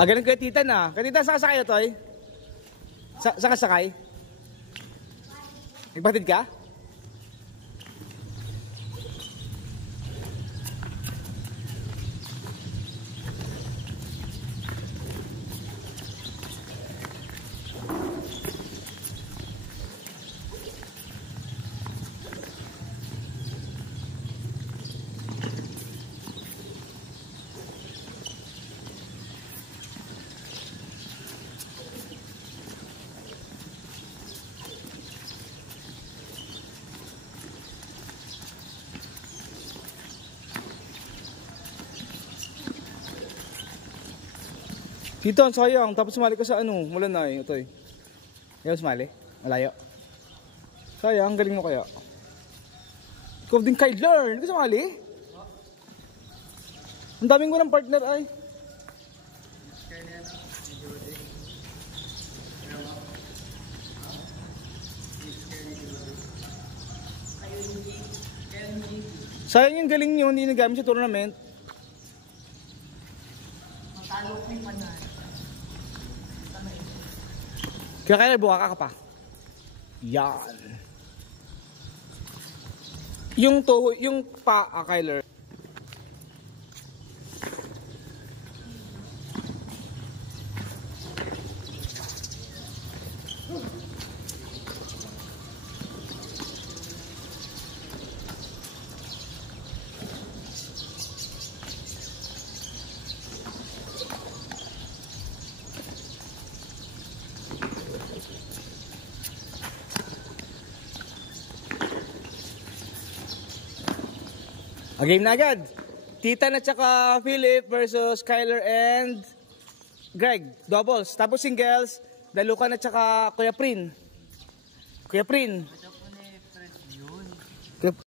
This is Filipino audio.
Ganun kayo tita na. Kanita, saan sakay ito eh? Saan ka sakay? Nagbatid ka? Dito, ang sayang. Tapos sumali ko sa ano, mula na eh. Ito eh. Ayaw sumali? Malayo. Sayang, ang galing mo kaya. Ikaw din Kyler. Hindi ka sumali? Ang daming walang partner ay. Sayang yung galing nyo, hindi nagamit sa tournament. Matalo ko yung manan. Kaya Kyler, buka ka pa. Yan. Yung toho, yung pa, Kyler. Game na agad. Titan at saka Philip versus Kyler and Greg. Doubles. Tapos singles, Dalukan at saka Kuya Prin. Kuya Prin.